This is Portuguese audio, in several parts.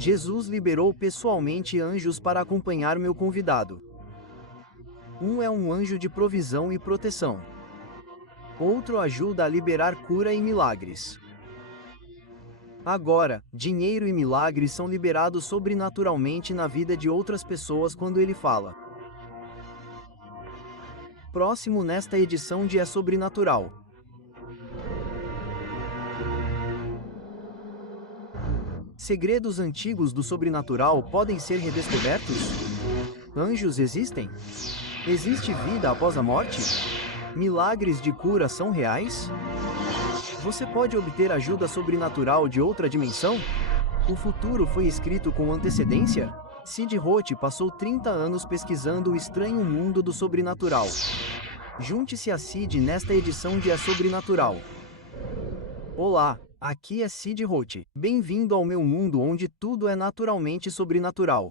Jesus liberou pessoalmente anjos para acompanhar meu convidado. Um é um anjo de provisão e proteção. Outro ajuda a liberar cura e milagres. Agora, dinheiro e milagres são liberados sobrenaturalmente na vida de outras pessoas quando ele fala. Próximo nesta edição de É Sobrenatural. Segredos antigos do sobrenatural podem ser redescobertos? Anjos existem? Existe vida após a morte? Milagres de cura são reais? Você pode obter ajuda sobrenatural de outra dimensão? O futuro foi escrito com antecedência? Sid Roth passou 30 anos pesquisando o estranho mundo do sobrenatural. Junte-se a Sid nesta edição de É Sobrenatural. Olá, aqui é Sid Roth. Bem-vindo ao meu mundo onde tudo é naturalmente sobrenatural.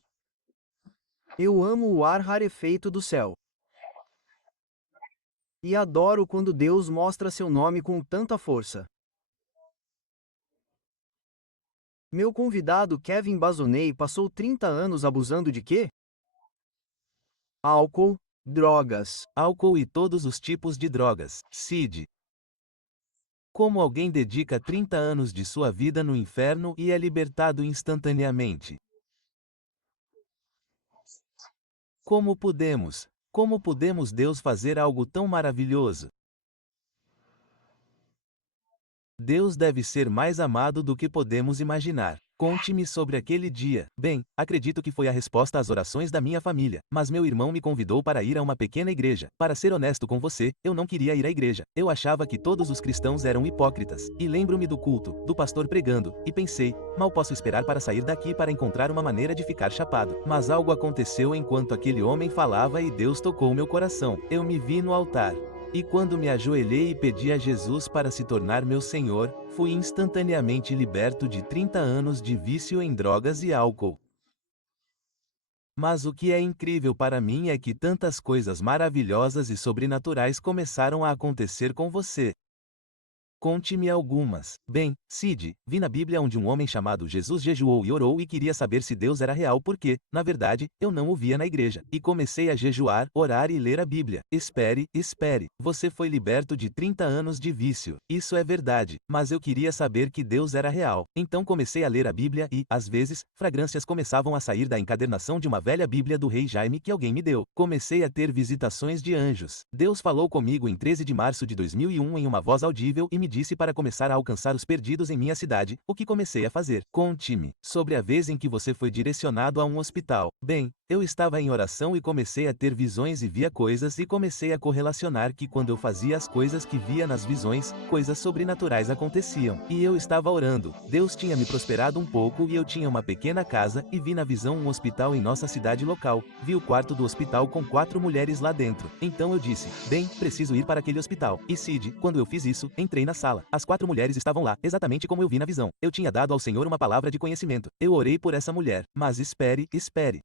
Eu amo o ar rarefeito do céu. E adoro quando Deus mostra seu nome com tanta força. Meu convidado Kevin Bazoney passou 30 anos abusando de quê? Álcool, drogas. Álcool e todos os tipos de drogas. Sid. Como alguém dedica 30 anos de sua vida no inferno e é libertado instantaneamente? Como podemos Deus fazer algo tão maravilhoso? Deus deve ser mais amado do que podemos imaginar. Conte-me sobre aquele dia. Bem, acredito que foi a resposta às orações da minha família, mas meu irmão me convidou para ir a uma pequena igreja. Para ser honesto com você, eu não queria ir à igreja. Eu achava que todos os cristãos eram hipócritas. E lembro-me do culto, do pastor pregando, e pensei, mal posso esperar para sair daqui para encontrar uma maneira de ficar chapado. Mas algo aconteceu enquanto aquele homem falava e Deus tocou meu coração. Eu me vi no altar. E quando me ajoelhei e pedi a Jesus para se tornar meu Senhor, fui instantaneamente liberto de 30 anos de vício em drogas e álcool. Mas o que é incrível para mim é que tantas coisas maravilhosas e sobrenaturais começaram a acontecer com você. Conte-me algumas. Bem, Sid, vi na Bíblia onde um homem chamado Jesus jejuou e orou e queria saber se Deus era real porque, na verdade, eu não o via na igreja. E comecei a jejuar, orar e ler a Bíblia. Espere, você foi liberto de 30 anos de vício. Isso é verdade, mas eu queria saber que Deus era real. Então comecei a ler a Bíblia e, às vezes, fragrâncias começavam a sair da encadernação de uma velha Bíblia do rei Jaime que alguém me deu. Comecei a ter visitações de anjos. Deus falou comigo em 13 de março de 2001 em uma voz audível e me disse para começar a alcançar os perdidos em minha cidade, o que comecei a fazer. Conte-me sobre a vez em que você foi direcionado a um hospital. Bem, eu estava em oração e comecei a ter visões e via coisas e comecei a correlacionar que quando eu fazia as coisas que via nas visões, coisas sobrenaturais aconteciam. E eu estava orando. Deus tinha me prosperado um pouco e eu tinha uma pequena casa e vi na visão um hospital em nossa cidade local. Vi o quarto do hospital com 4 mulheres lá dentro. Então eu disse, bem, preciso ir para aquele hospital. E Sid, quando eu fiz isso, entrei na sala. As 4 mulheres estavam lá, exatamente como eu vi na visão. Eu tinha dado ao Senhor uma palavra de conhecimento. Eu orei por essa mulher. Mas espere.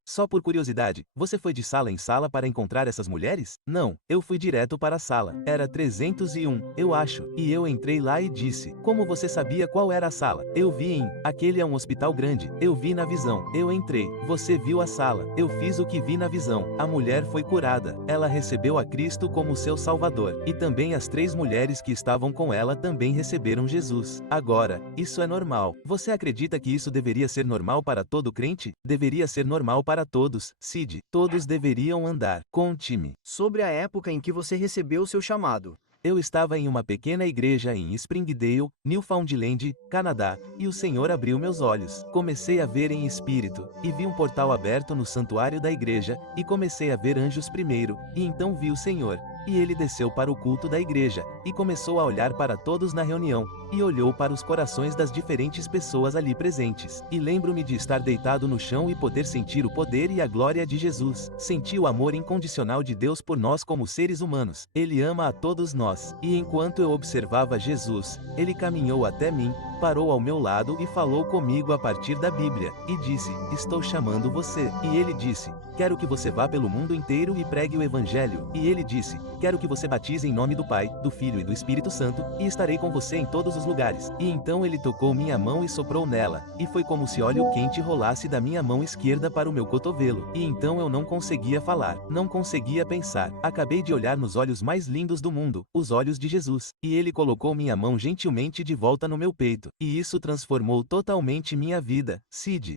Só por curiosidade, você foi de sala em sala para encontrar essas mulheres? Não, eu fui direto para a sala. Era 301, eu acho. E eu entrei lá e disse, como você sabia qual era a sala? Eu vi aquele é um hospital grande. Eu vi na visão. Eu entrei. Você viu a sala. Eu fiz o que vi na visão. A mulher foi curada. Ela recebeu a Cristo como seu Salvador. E também as 3 mulheres que estavam com ela também receberam Jesus. Agora, isso é normal. Você acredita que isso deveria ser normal para todo crente? Deveria ser normal para todos. Sid, todos deveriam andar. Conte-me sobre a época em que você recebeu seu chamado. Eu estava em uma pequena igreja em Springdale, Newfoundland, Canadá, e o Senhor abriu meus olhos. Comecei a ver em espírito, e vi um portal aberto no santuário da igreja, e comecei a ver anjos primeiro, e então vi o Senhor. E ele desceu para o culto da igreja, e começou a olhar para todos na reunião, e olhou para os corações das diferentes pessoas ali presentes. E lembro-me de estar deitado no chão e poder sentir o poder e a glória de Jesus. Senti o amor incondicional de Deus por nós como seres humanos. Ele ama a todos nós. E enquanto eu observava Jesus, ele caminhou até mim, parou ao meu lado e falou comigo a partir da Bíblia, e disse: estou chamando você. E ele disse: quero que você vá pelo mundo inteiro e pregue o Evangelho. E ele disse: quero que você batize em nome do Pai, do Filho e do Espírito Santo, e estarei com você em todos os lugares. E então ele tocou minha mão e soprou nela, e foi como se óleo quente rolasse da minha mão esquerda para o meu cotovelo. E então eu não conseguia falar, não conseguia pensar. Acabei de olhar nos olhos mais lindos do mundo, os olhos de Jesus, e ele colocou minha mão gentilmente de volta no meu peito, e isso transformou totalmente minha vida, Sid.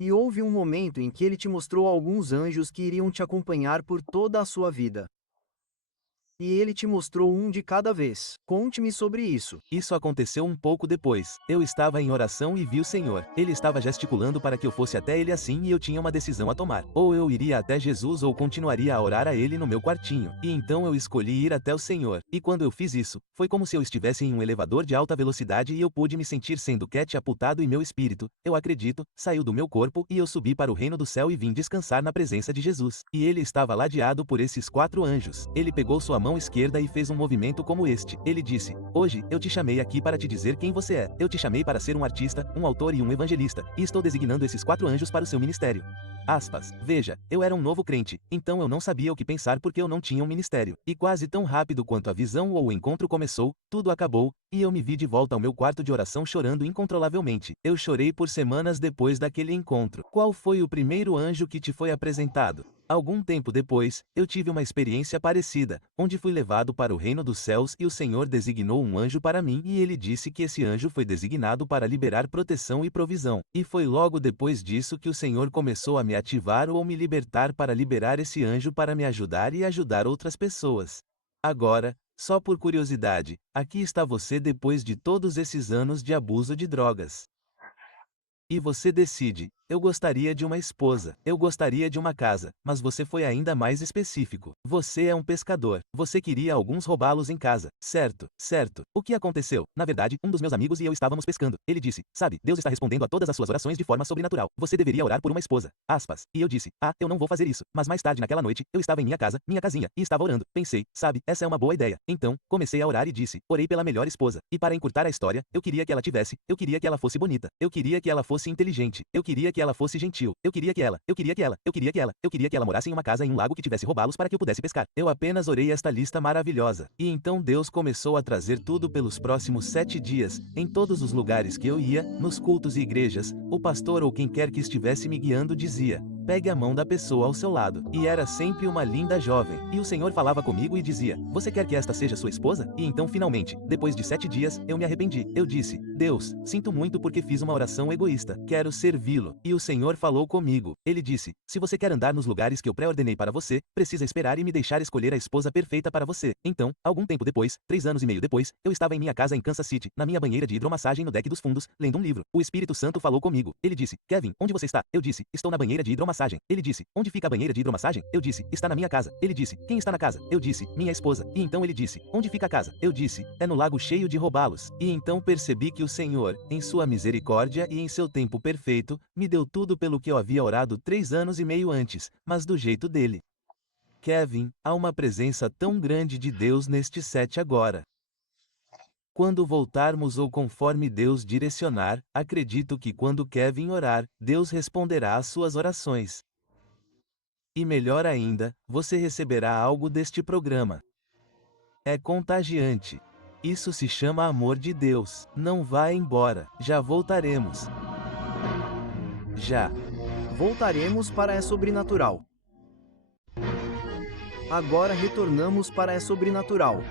E houve um momento em que ele te mostrou alguns anjos que iriam te acompanhar por toda a sua vida. E ele te mostrou um de cada vez. Conte-me sobre isso. Isso aconteceu um pouco depois. Eu estava em oração e vi o Senhor. Ele estava gesticulando para que eu fosse até ele assim e eu tinha uma decisão a tomar. Ou eu iria até Jesus ou continuaria a orar a ele no meu quartinho. E então eu escolhi ir até o Senhor. E quando eu fiz isso, foi como se eu estivesse em um elevador de alta velocidade e eu pude me sentir sendo catapultado e meu espírito, eu acredito, saiu do meu corpo e eu subi para o reino do céu e vim descansar na presença de Jesus. E ele estava ladeado por esses 4 anjos. Ele pegou sua mão esquerda e fez um movimento como este. Ele disse: hoje, eu te chamei aqui para te dizer quem você é. Eu te chamei para ser um artista, um autor e um evangelista, e estou designando esses 4 anjos para o seu ministério. Aspas. Veja, eu era um novo crente, então eu não sabia o que pensar porque eu não tinha um ministério. E quase tão rápido quanto a visão ou o encontro começou, tudo acabou, e eu me vi de volta ao meu quarto de oração chorando incontrolavelmente. Eu chorei por semanas depois daquele encontro. Qual foi o primeiro anjo que te foi apresentado? Algum tempo depois, eu tive uma experiência parecida, onde fui levado para o reino dos céus e o Senhor designou um anjo para mim e ele disse que esse anjo foi designado para liberar proteção e provisão. E foi logo depois disso que o Senhor começou a me ativar ou me libertar para liberar esse anjo para me ajudar e ajudar outras pessoas. Agora, só por curiosidade, aqui está você depois de todos esses anos de abuso de drogas. E você decide: eu gostaria de uma esposa, eu gostaria de uma casa, mas você foi ainda mais específico. Você é um pescador, você queria alguns robalos em casa, certo, certo. O que aconteceu? Na verdade, um dos meus amigos e eu estávamos pescando. Ele disse: sabe, Deus está respondendo a todas as suas orações de forma sobrenatural. Você deveria orar por uma esposa. Aspas. E eu disse: eu não vou fazer isso. Mas mais tarde naquela noite, eu estava em minha casa, minha casinha, e estava orando. Pensei: sabe, essa é uma boa ideia. Então, comecei a orar e disse: orei pela melhor esposa. E para encurtar a história, eu queria que ela tivesse, eu queria que ela fosse bonita, eu queria que ela fosse inteligente, eu queria que ela fosse gentil, eu queria que ela morasse em uma casa em um lago que tivesse robalos para que eu pudesse pescar. Eu apenas orei esta lista maravilhosa. E então Deus começou a trazer tudo pelos próximos 7 dias, em todos os lugares que eu ia, nos cultos e igrejas, o pastor ou quem quer que estivesse me guiando dizia: pegue a mão da pessoa ao seu lado. E era sempre uma linda jovem. E o Senhor falava comigo e dizia: você quer que esta seja sua esposa? E então finalmente, depois de 7 dias, eu me arrependi. Eu disse: Deus, sinto muito porque fiz uma oração egoísta. Quero servi-lo. E o Senhor falou comigo. Ele disse: se você quer andar nos lugares que eu pré-ordenei para você, precisa esperar e me deixar escolher a esposa perfeita para você. Então, algum tempo depois, 3 anos e meio depois, eu estava em minha casa em Kansas City, na minha banheira de hidromassagem no deck dos fundos, lendo um livro. O Espírito Santo falou comigo. Ele disse: Kevin, onde você está? Eu disse: estou na banheira de hidromassagem. Ele disse: onde fica a banheira de hidromassagem? Eu disse: está na minha casa. Ele disse: quem está na casa? Eu disse: minha esposa. E então ele disse: onde fica a casa? Eu disse: é no lago cheio de robalos. E então percebi que o Senhor, em sua misericórdia e em seu tempo perfeito, me deu tudo pelo que eu havia orado 3 anos e meio antes, mas do jeito dele. Kevin, há uma presença tão grande de Deus neste set agora. Quando voltarmos ou conforme Deus direcionar, acredito que quando Kevin orar, Deus responderá às suas orações. E melhor ainda, você receberá algo deste programa. É contagiante. Isso se chama amor de Deus. Não vá embora. Já voltaremos. Já. Voltaremos para É Sobrenatural. Agora retornamos para É Sobrenatural.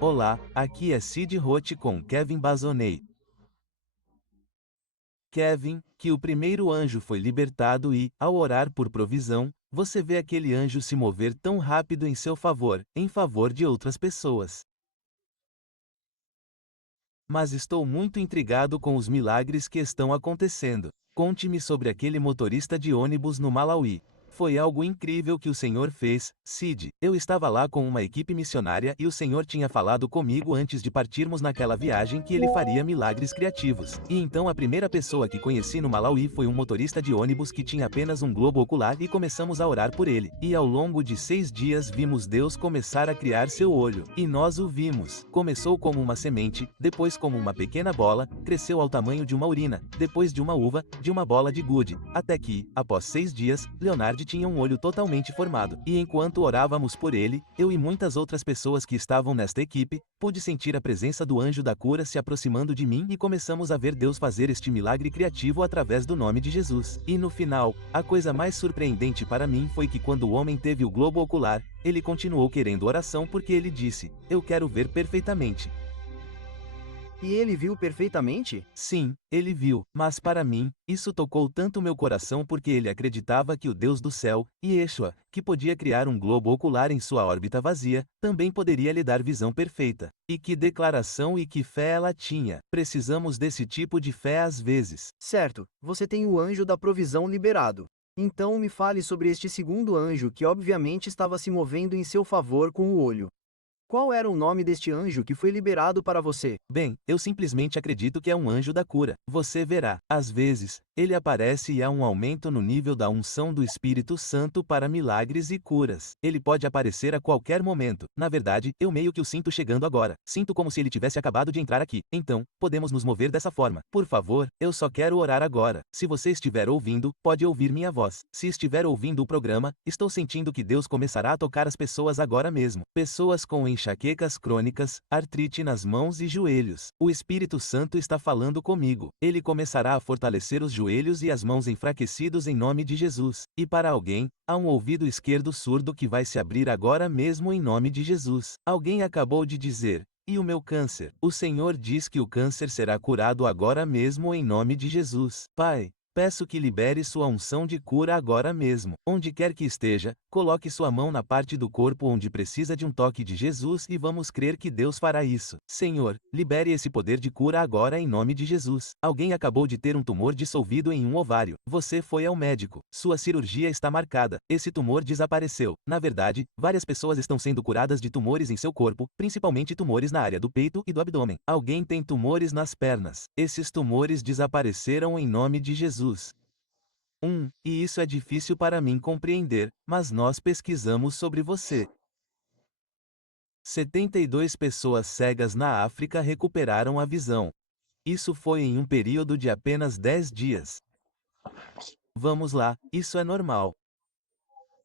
Olá, aqui é Sid Roth com Kevin Bazonei. Kevin, que o primeiro anjo foi libertado e, ao orar por provisão, você vê aquele anjo se mover tão rápido em seu favor, em favor de outras pessoas. Mas estou muito intrigado com os milagres que estão acontecendo. Conte-me sobre aquele motorista de ônibus no Malawi. Foi algo incrível que o Senhor fez, Sid. Eu estava lá com uma equipe missionária e o Senhor tinha falado comigo antes de partirmos naquela viagem que ele faria milagres criativos. E então a primeira pessoa que conheci no Malawi foi um motorista de ônibus que tinha apenas um globo ocular e começamos a orar por ele. E ao longo de 6 dias vimos Deus começar a criar seu olho. E nós o vimos. Começou como uma semente, depois como uma pequena bola, cresceu ao tamanho de uma urina, depois de uma uva, de uma bola de gude, até que, após 6 dias, Leonard tinha um olho totalmente formado. E enquanto orávamos por ele, eu e muitas outras pessoas que estavam nesta equipe, pude sentir a presença do anjo da cura se aproximando de mim e começamos a ver Deus fazer este milagre criativo através do nome de Jesus. E no final, a coisa mais surpreendente para mim foi que quando o homem teve o globo ocular, ele continuou querendo oração porque ele disse: "Eu quero ver perfeitamente." E ele viu perfeitamente? Sim, ele viu, mas para mim, isso tocou tanto meu coração porque ele acreditava que o Deus do céu, Yeshua, que podia criar um globo ocular em sua órbita vazia, também poderia lhe dar visão perfeita. E que declaração e que fé ela tinha! Precisamos desse tipo de fé às vezes. Certo, você tem o anjo da provisão liberado. Então me fale sobre este segundo anjo que obviamente estava se movendo em seu favor com o olho. Qual era o nome deste anjo que foi liberado para você? Bem, eu simplesmente acredito que é um anjo da cura. Você verá, às vezes, ele aparece e há um aumento no nível da unção do Espírito Santo para milagres e curas. Ele pode aparecer a qualquer momento. Na verdade, eu meio que o sinto chegando agora. Sinto como se ele tivesse acabado de entrar aqui. Então, podemos nos mover dessa forma. Por favor, eu só quero orar agora. Se você estiver ouvindo, pode ouvir minha voz. Se estiver ouvindo o programa, estou sentindo que Deus começará a tocar as pessoas agora mesmo. Pessoas com enxaquecas crônicas, artrite nas mãos e joelhos. O Espírito Santo está falando comigo. Ele começará a fortalecer os joelhos e as mãos enfraquecidos em nome de Jesus. E para alguém, há um ouvido esquerdo surdo que vai se abrir agora mesmo em nome de Jesus. Alguém acabou de dizer: "E o meu câncer?" O Senhor diz que o câncer será curado agora mesmo em nome de Jesus. Pai, peço que libere sua unção de cura agora mesmo. Onde quer que esteja, coloque sua mão na parte do corpo onde precisa de um toque de Jesus e vamos crer que Deus fará isso. Senhor, libere esse poder de cura agora em nome de Jesus. Alguém acabou de ter um tumor dissolvido em um ovário. Você foi ao médico. Sua cirurgia está marcada. Esse tumor desapareceu. Na verdade, várias pessoas estão sendo curadas de tumores em seu corpo, principalmente tumores na área do peito e do abdômen. Alguém tem tumores nas pernas. Esses tumores desapareceram em nome de Jesus. E isso é difícil para mim compreender, mas nós pesquisamos sobre você. 72 pessoas cegas na África recuperaram a visão. Isso foi em um período de apenas 10 dias. Vamos lá, isso é normal.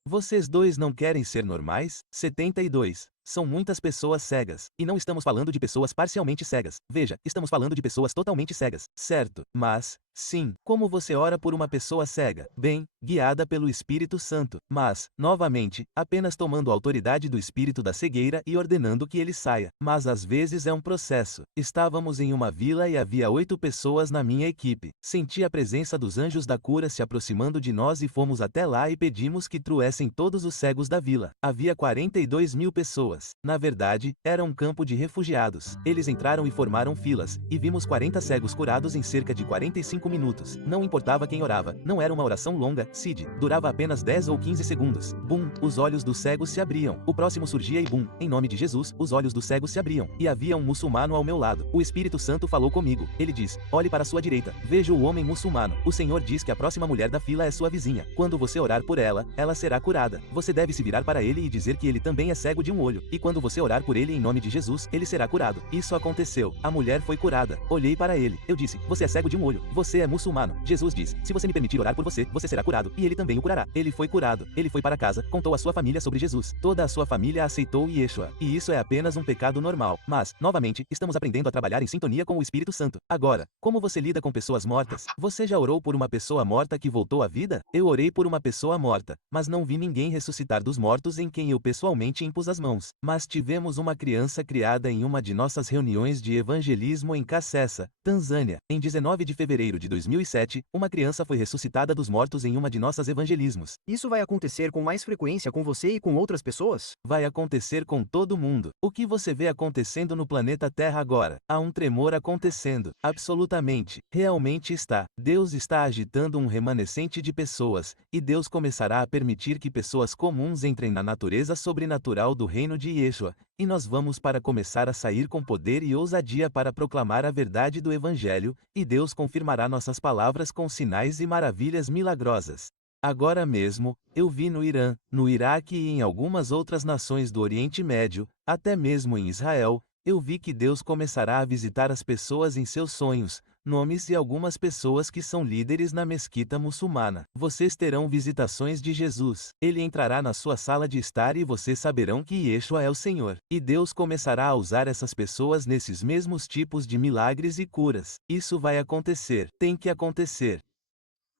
Vocês dois não querem ser normais? 72. São muitas pessoas cegas. E não estamos falando de pessoas parcialmente cegas. Veja, estamos falando de pessoas totalmente cegas. Certo, mas, sim, como você ora por uma pessoa cega? Bem, guiada pelo Espírito Santo. Mas, novamente, apenas tomando a autoridade do espírito da cegueira e ordenando que ele saia. Mas às vezes é um processo. Estávamos em uma vila e havia 8 pessoas na minha equipe. Senti a presença dos anjos da cura se aproximando de nós e fomos até lá e pedimos que trouxessem todos os cegos da vila. Havia 42 mil pessoas. Na verdade, era um campo de refugiados. Eles entraram e formaram filas, e vimos 40 cegos curados em cerca de 45 minutos. Não importava quem orava, não era uma oração longa, Sid, durava apenas 10 ou 15 segundos. Bum, os olhos dos cegos se abriam. O próximo surgia e bum, em nome de Jesus, os olhos dos cegos se abriam. E havia um muçulmano ao meu lado. O Espírito Santo falou comigo. Ele diz: "Olhe para a sua direita, veja o homem muçulmano. O Senhor diz que a próxima mulher da fila é sua vizinha. Quando você orar por ela, ela será curada. Você deve se virar para ele e dizer que ele também é cego de um olho. E quando você orar por ele em nome de Jesus, ele será curado." Isso aconteceu. A mulher foi curada. Olhei para ele. Eu disse: "Você é cego de um olho. Você é muçulmano." Jesus diz: "Se você me permitir orar por você, você será curado." E ele também o curará. Ele foi curado. Ele foi para casa, contou à sua família sobre Jesus. Toda a sua família aceitou Yeshua. E isso é apenas um pecado normal. Mas, novamente, estamos aprendendo a trabalhar em sintonia com o Espírito Santo. Agora, como você lida com pessoas mortas? Você já orou por uma pessoa morta que voltou à vida? Eu orei por uma pessoa morta, mas não vi ninguém ressuscitar dos mortos em quem eu pessoalmente impus as mãos. Mas tivemos uma criança criada em uma de nossas reuniões de evangelismo em Kasesa, Tanzânia, em 19 de fevereiro de de 2007, uma criança foi ressuscitada dos mortos em uma de nossas evangelismos. Isso vai acontecer com mais frequência com você e com outras pessoas? Vai acontecer com todo mundo. O que você vê acontecendo no planeta Terra agora? Há um tremor acontecendo. Absolutamente. Realmente está. Deus está agitando um remanescente de pessoas, e Deus começará a permitir que pessoas comuns entrem na natureza sobrenatural do reino de Yeshua, e nós vamos para começar a sair com poder e ousadia para proclamar a verdade do Evangelho, e Deus confirmará nossas palavras com sinais e maravilhas milagrosas. Agora mesmo, eu vi no Irã, no Iraque e em algumas outras nações do Oriente Médio, até mesmo em Israel, eu vi que Deus começará a visitar as pessoas em seus sonhos, nomes e algumas pessoas que são líderes na mesquita muçulmana. Vocês terão visitações de Jesus. Ele entrará na sua sala de estar e vocês saberão que Yeshua é o Senhor. E Deus começará a usar essas pessoas nesses mesmos tipos de milagres e curas. Isso vai acontecer. Tem que acontecer.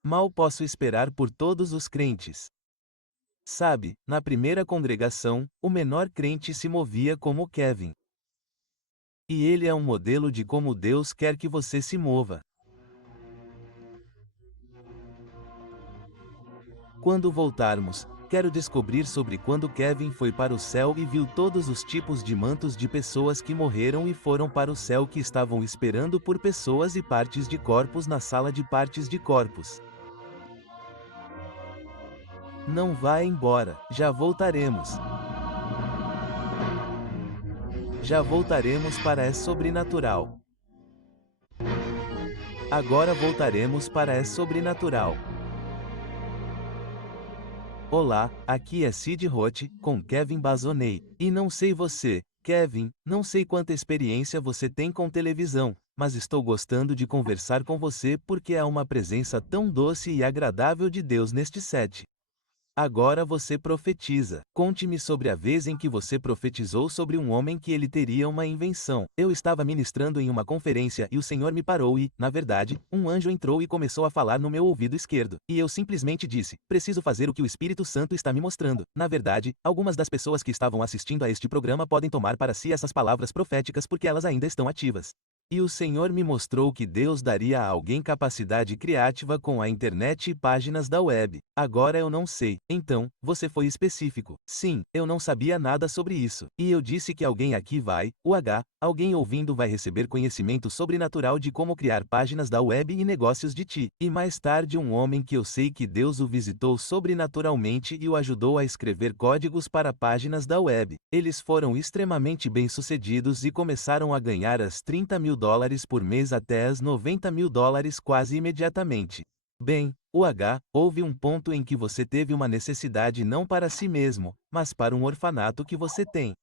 Mal posso esperar por todos os crentes. Sabe, na primeira congregação, o menor crente se movia como Kevin. E ele é um modelo de como Deus quer que você se mova. Quando voltarmos, quero descobrir sobre quando Kevin foi para o céu e viu todos os tipos de mantos de pessoas que morreram e foram para o céu que estavam esperando por pessoas e partes de corpos na sala de partes de corpos. Não vá embora, já voltaremos. Já voltaremos para sobrenatural. Agora voltaremos para sobrenatural. Olá, aqui é Sid Roth, com Kevin Bazonei. E não sei você, Kevin, não sei quanta experiência você tem com televisão, mas estou gostando de conversar com você porque há uma presença tão doce e agradável de Deus neste set. Agora você profetiza. Conte-me sobre a vez em que você profetizou sobre um homem que ele teria uma invenção. Eu estava ministrando em uma conferência e o Senhor me parou e, na verdade, um anjo entrou e começou a falar no meu ouvido esquerdo. E eu simplesmente disse: preciso fazer o que o Espírito Santo está me mostrando. Na verdade, algumas das pessoas que estavam assistindo a este programa podem tomar para si essas palavras proféticas porque elas ainda estão ativas. E o Senhor me mostrou que Deus daria a alguém capacidade criativa com a internet e páginas da web. Agora eu não sei. Então, você foi específico. Sim, eu não sabia nada sobre isso. E eu disse que alguém aqui vai, alguém ouvindo vai receber conhecimento sobrenatural de como criar páginas da web e negócios de ti. E mais tarde um homem que eu sei que Deus o visitou sobrenaturalmente e o ajudou a escrever códigos para páginas da web. Eles foram extremamente bem-sucedidos e começaram a ganhar as $30.000 por mês até as $90.000 quase imediatamente. Bem, houve um ponto em que você teve uma necessidade não para si mesmo, mas para um orfanato que você tem.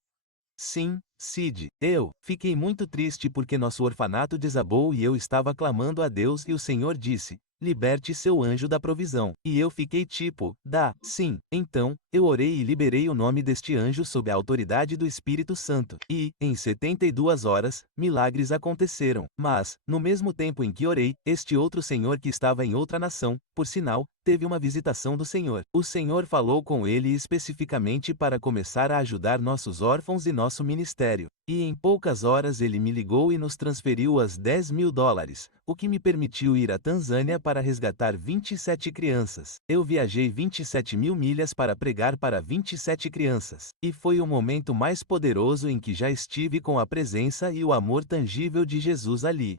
Sim, Sid, eu fiquei muito triste porque nosso orfanato desabou e eu estava clamando a Deus e o Senhor disse: liberte seu anjo da provisão. E eu fiquei tipo, sim. Então, eu orei e liberei o nome deste anjo sob a autoridade do Espírito Santo. E, em 72 horas, milagres aconteceram. Mas, no mesmo tempo em que orei, este outro senhor que estava em outra nação, por sinal, teve uma visitação do Senhor. O Senhor falou com ele especificamente para começar a ajudar nossos órfãos e nosso ministério. E em poucas horas ele me ligou e nos transferiu as $10.000, o que me permitiu ir à Tanzânia para resgatar 27 crianças. Eu viajei 27.000 milhas para pregar para 27 crianças. E foi o momento mais poderoso em que já estive com a presença e o amor tangível de Jesus ali.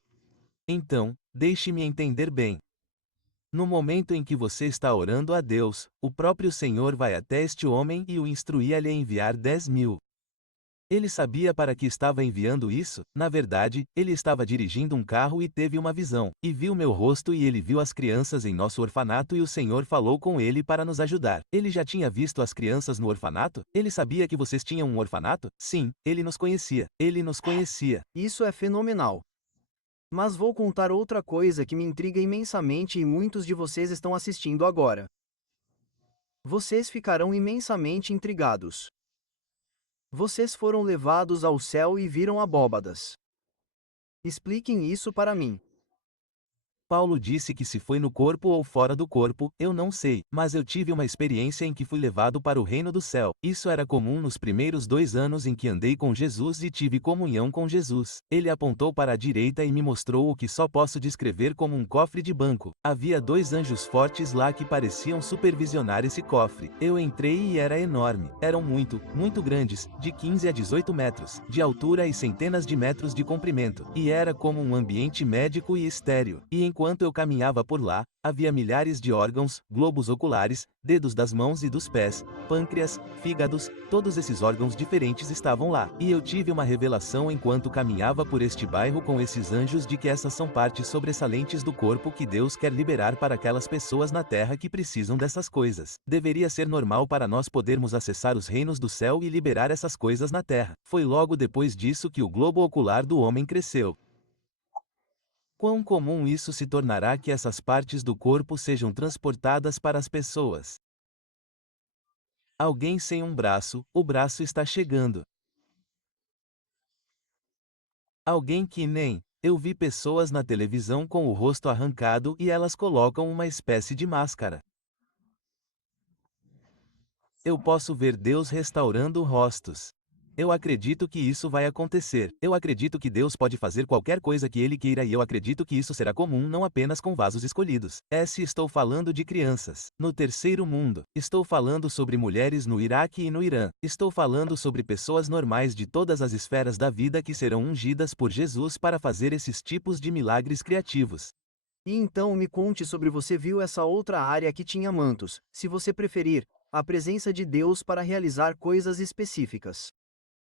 Então, deixe-me entender bem. No momento em que você está orando a Deus, o próprio Senhor vai até este homem e o instruía a lhe enviar 10.000. Ele sabia para que estava enviando isso. Na verdade, ele estava dirigindo um carro e teve uma visão, e viu meu rosto e ele viu as crianças em nosso orfanato e o Senhor falou com ele para nos ajudar. Ele já tinha visto as crianças no orfanato? Ele sabia que vocês tinham um orfanato? Sim, ele nos conhecia. Ele nos conhecia. Isso é fenomenal. Mas vou contar outra coisa que me intriga imensamente e muitos de vocês estão assistindo agora. Vocês ficarão imensamente intrigados. Vocês foram levados ao céu e viram abóbadas. Expliquem isso para mim. Paulo disse que se foi no corpo ou fora do corpo, eu não sei, mas eu tive uma experiência em que fui levado para o reino do céu. Isso era comum nos primeiros 2 anos em que andei com Jesus e tive comunhão com Jesus. Ele apontou para a direita e me mostrou o que só posso descrever como um cofre de banco. Havia 2 anjos fortes lá que pareciam supervisionar esse cofre. Eu entrei e era enorme. Eram muito grandes, de 15 a 18 metros de altura e centenas de metros de comprimento. E era como um ambiente médico e estéril. E enquanto eu caminhava por lá, havia milhares de órgãos, globos oculares, dedos das mãos e dos pés, pâncreas, fígados, todos esses órgãos diferentes estavam lá. E eu tive uma revelação enquanto caminhava por este bairro com esses anjos de que essas são partes sobressalentes do corpo que Deus quer liberar para aquelas pessoas na terra que precisam dessas coisas. Deveria ser normal para nós podermos acessar os reinos do céu e liberar essas coisas na terra. Foi logo depois disso que o globo ocular do homem cresceu. Quão comum isso se tornará que essas partes do corpo sejam transportadas para as pessoas. Alguém sem um braço, o braço está chegando. Alguém que nem. Eu vi pessoas na televisão com o rosto arrancado e elas colocam uma espécie de máscara. Eu posso ver Deus restaurando rostos. Eu acredito que isso vai acontecer. Eu acredito que Deus pode fazer qualquer coisa que Ele queira e eu acredito que isso será comum não apenas com vasos escolhidos. Estou falando de crianças. No terceiro mundo. Estou falando sobre mulheres no Iraque e no Irã. Estou falando sobre pessoas normais de todas as esferas da vida que serão ungidas por Jesus para fazer esses tipos de milagres criativos. E então me conte sobre você viu essa outra área que tinha mantos, se você preferir, a presença de Deus para realizar coisas específicas.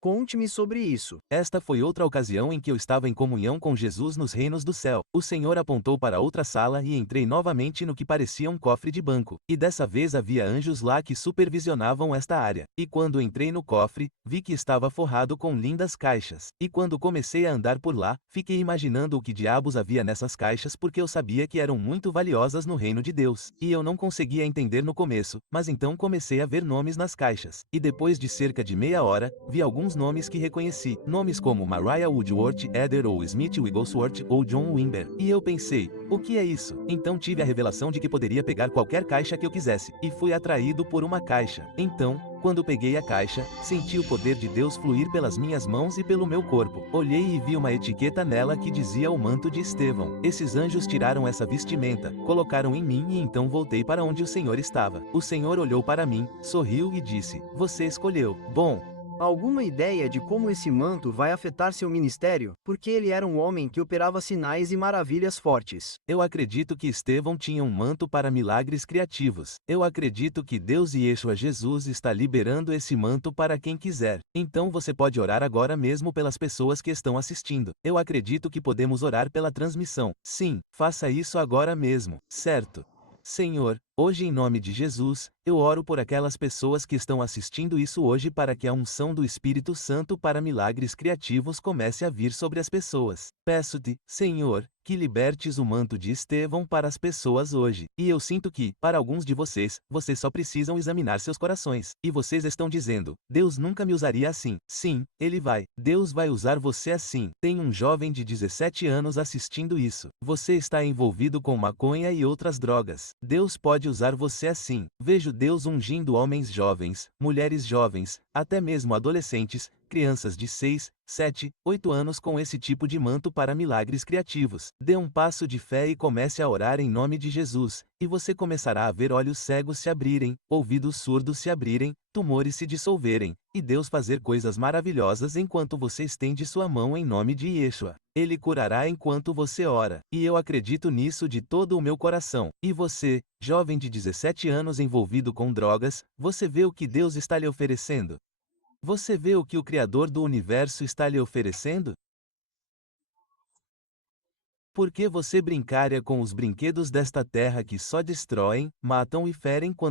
Conte-me sobre isso. Esta foi outra ocasião em que eu estava em comunhão com Jesus nos reinos do céu. O Senhor apontou para outra sala e entrei novamente no que parecia um cofre de banco. E dessa vez havia anjos lá que supervisionavam esta área. E quando entrei no cofre, vi que estava forrado com lindas caixas. E quando comecei a andar por lá, fiquei imaginando o que diabos havia nessas caixas porque eu sabia que eram muito valiosas no reino de Deus. E eu não conseguia entender no começo, mas então comecei a ver nomes nas caixas. E depois de cerca de meia hora, vi alguns nomes que reconheci, nomes como Mariah Woodworth, Heather ou Smith Wigglesworth ou John Wimber. E eu pensei, o que é isso? Então tive a revelação de que poderia pegar qualquer caixa que eu quisesse, e fui atraído por uma caixa. Então, quando peguei a caixa, senti o poder de Deus fluir pelas minhas mãos e pelo meu corpo. Olhei e vi uma etiqueta nela que dizia o manto de Estevão. Esses anjos tiraram essa vestimenta, colocaram em mim e então voltei para onde o Senhor estava. O Senhor olhou para mim, sorriu e disse, você escolheu. Bom, alguma ideia de como esse manto vai afetar seu ministério? Porque ele era um homem que operava sinais e maravilhas fortes. Eu acredito que Estevão tinha um manto para milagres criativos. Eu acredito que Deus e Yeshua Jesus está liberando esse manto para quem quiser. Então você pode orar agora mesmo pelas pessoas que estão assistindo. Eu acredito que podemos orar pela transmissão. Sim, faça isso agora mesmo, certo? Senhor, hoje em nome de Jesus, eu oro por aquelas pessoas que estão assistindo isso hoje para que a unção do Espírito Santo para milagres criativos comece a vir sobre as pessoas. Peço-te, Senhor, que libertes o manto de Estevão para as pessoas hoje. E eu sinto que, para alguns de vocês só precisam examinar seus corações. E vocês estão dizendo, Deus nunca me usaria assim. Sim, Ele vai. Deus vai usar você assim. Tem um jovem de 17 anos assistindo isso. Você está envolvido com maconha e outras drogas. Deus pode usar você assim. Vejo Deus ungindo homens jovens, mulheres jovens, até mesmo adolescentes, crianças de 6, 7, 8 anos com esse tipo de manto para milagres criativos. Dê um passo de fé e comece a orar em nome de Jesus, e você começará a ver olhos cegos se abrirem, ouvidos surdos se abrirem, tumores se dissolverem, e Deus fazer coisas maravilhosas enquanto você estende sua mão em nome de Yeshua. Ele curará enquanto você ora, e eu acredito nisso de todo o meu coração. E você, jovem de 17 anos envolvido com drogas, você vê o que Deus está lhe oferecendo? Você vê o que o Criador do Universo está lhe oferecendo? Por que você brincaria com os brinquedos desta terra que só destroem, matam e ferem quando